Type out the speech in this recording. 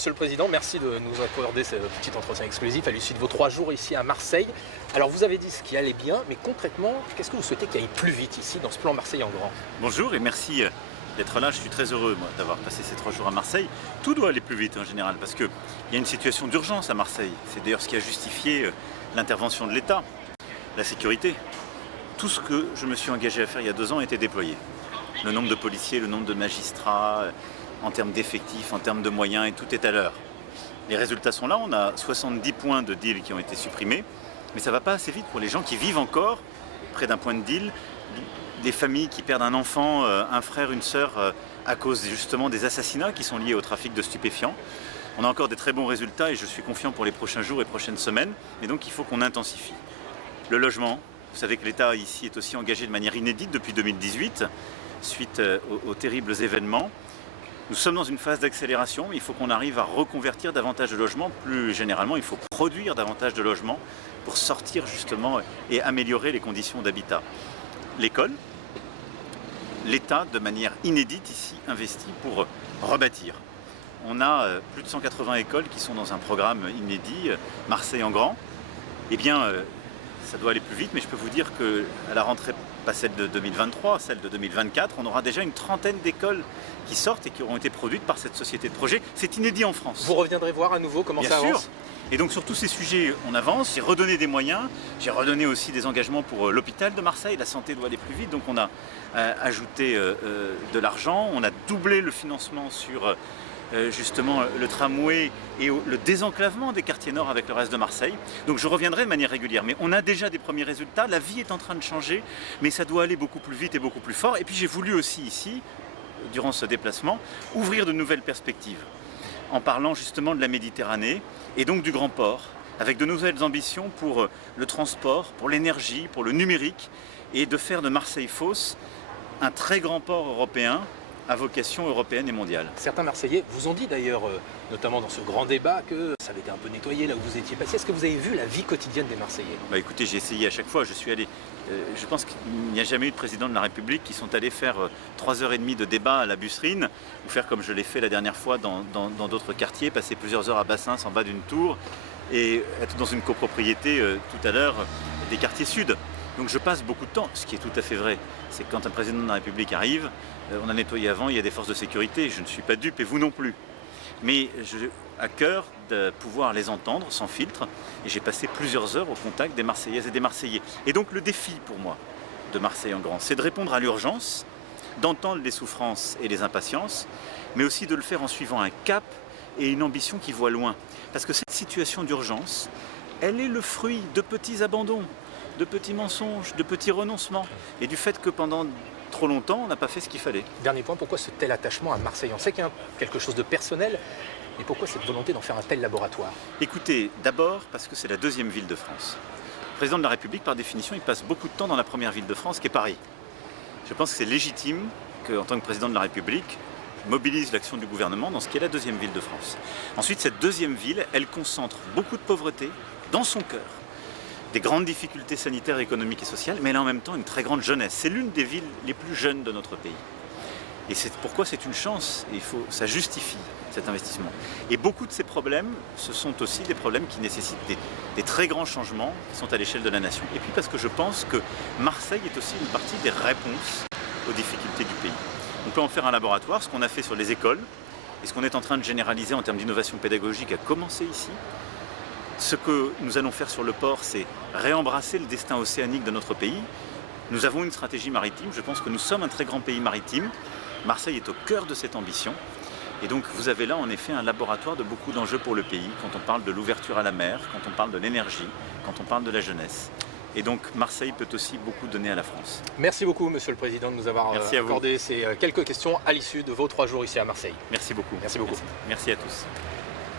Monsieur le Président, merci de nous accorder ce petit entretien exclusif à l'issue de vos 3 jours ici à Marseille. Alors vous avez dit ce qui allait bien, mais concrètement, qu'est-ce que vous souhaitez qu'il aille plus vite ici dans ce plan Marseille en grand? Bonjour et merci d'être là. Je suis très heureux moi, d'avoir passé ces 3 jours à Marseille. Tout doit aller plus vite en général parce qu'il y a une situation d'urgence à Marseille. C'est d'ailleurs ce qui a justifié l'intervention de l'État, la sécurité. Tout ce que je me suis engagé à faire il y a 2 ans a été déployé. Le nombre de policiers, le nombre de magistrats, en termes d'effectifs, en termes de moyens, et tout est à l'heure. Les résultats sont là, on a 70 points de deal qui ont été supprimés, mais ça ne va pas assez vite pour les gens qui vivent encore près d'un point de deal, des familles qui perdent un enfant, un frère, une sœur, à cause justement des assassinats qui sont liés au trafic de stupéfiants. On a encore des très bons résultats et je suis confiant pour les prochains jours et prochaines semaines, mais donc il faut qu'on intensifie. Le logement, vous savez que l'État ici est aussi engagé de manière inédite depuis 2018, suite aux terribles événements. Nous sommes dans une phase d'accélération, mais il faut qu'on arrive à reconvertir davantage de logements. Plus généralement, il faut produire davantage de logements pour sortir justement et améliorer les conditions d'habitat. L'école, l'État, de manière inédite ici, investit pour rebâtir. On a plus de 180 écoles qui sont dans un programme inédit, Marseille en grand. Eh bien, ça doit aller plus vite, mais je peux vous dire qu'à la rentrée, pas celle de 2023, celle de 2024, on aura déjà une trentaine d'écoles qui sortent et qui auront été produites par cette société de projet. C'est inédit en France. Vous reviendrez voir à nouveau comment ça avance? Bien sûr. Et donc sur tous ces sujets, on avance, j'ai redonné des moyens, j'ai redonné aussi des engagements pour l'hôpital de Marseille, la santé doit aller plus vite, donc on a ajouté de l'argent, on a doublé le financement sur justement le tramway et le désenclavement des quartiers nord avec le reste de Marseille. Donc je reviendrai de manière régulière, mais on a déjà des premiers résultats, la vie est en train de changer, mais ça doit aller beaucoup plus vite et beaucoup plus fort. Et puis j'ai voulu aussi ici, durant ce déplacement, ouvrir de nouvelles perspectives, en parlant justement de la Méditerranée et donc du Grand Port, avec de nouvelles ambitions pour le transport, pour l'énergie, pour le numérique, et de faire de Marseille-Fos un très grand port européen, à vocation européenne et mondiale. Certains Marseillais vous ont dit d'ailleurs, notamment dans ce grand débat, que ça avait été un peu nettoyé là où vous étiez passé. Est-ce que vous avez vu la vie quotidienne des Marseillais? Écoutez, j'ai essayé à chaque fois, je suis allé, je pense qu'il n'y a jamais eu de président de la République qui sont allés faire 3h30 de débat à la Busserine, ou faire comme je l'ai fait la dernière fois dans d'autres quartiers, passer plusieurs heures à Bassins en bas d'une tour, et être dans une copropriété tout à l'heure des quartiers sud. Donc je passe beaucoup de temps, ce qui est tout à fait vrai, c'est que quand un président de la République arrive, on a nettoyé avant, il y a des forces de sécurité, je ne suis pas dupe et vous non plus. Mais j'ai à cœur de pouvoir les entendre sans filtre et j'ai passé plusieurs heures au contact des Marseillaises et des Marseillais. Et donc le défi pour moi de Marseille en grand, c'est de répondre à l'urgence, d'entendre les souffrances et les impatiences, mais aussi de le faire en suivant un cap et une ambition qui voit loin. Parce que cette situation d'urgence, elle est le fruit de petits abandons, de petits mensonges, de petits renoncements, et du fait que pendant trop longtemps, on n'a pas fait ce qu'il fallait. Dernier point, pourquoi ce tel attachement à Marseille? On sait qu'il y a quelque chose de personnel, mais pourquoi cette volonté d'en faire un tel laboratoire? Écoutez, d'abord parce que c'est la 2e ville de France. Le président de la République, par définition, il passe beaucoup de temps dans la première ville de France, qui est Paris. Je pense que c'est légitime qu'en tant que président de la République, je mobilise l'action du gouvernement dans ce qui est la 2e ville de France. Ensuite, cette 2e ville, elle concentre beaucoup de pauvreté dans son cœur, des grandes difficultés sanitaires, économiques et sociales, mais elle a en même temps une très grande jeunesse. C'est l'une des villes les plus jeunes de notre pays. Et c'est pourquoi c'est une chance, et ça justifie cet investissement. Et beaucoup de ces problèmes, ce sont aussi des problèmes qui nécessitent des très grands changements qui sont à l'échelle de la nation. Et puis parce que je pense que Marseille est aussi une partie des réponses aux difficultés du pays. On peut en faire un laboratoire, ce qu'on a fait sur les écoles, et ce qu'on est en train de généraliser en termes d'innovation pédagogique a commencé ici. Ce que nous allons faire sur le port, c'est réembrasser le destin océanique de notre pays. Nous avons une stratégie maritime, je pense que nous sommes un très grand pays maritime. Marseille est au cœur de cette ambition. Et donc vous avez là en effet un laboratoire de beaucoup d'enjeux pour le pays, quand on parle de l'ouverture à la mer, quand on parle de l'énergie, quand on parle de la jeunesse. Et donc Marseille peut aussi beaucoup donner à la France. Merci beaucoup Monsieur le Président de nous avoir accordé ces quelques questions à l'issue de vos 3 jours ici à Marseille. Merci beaucoup. Merci beaucoup. Merci à tous.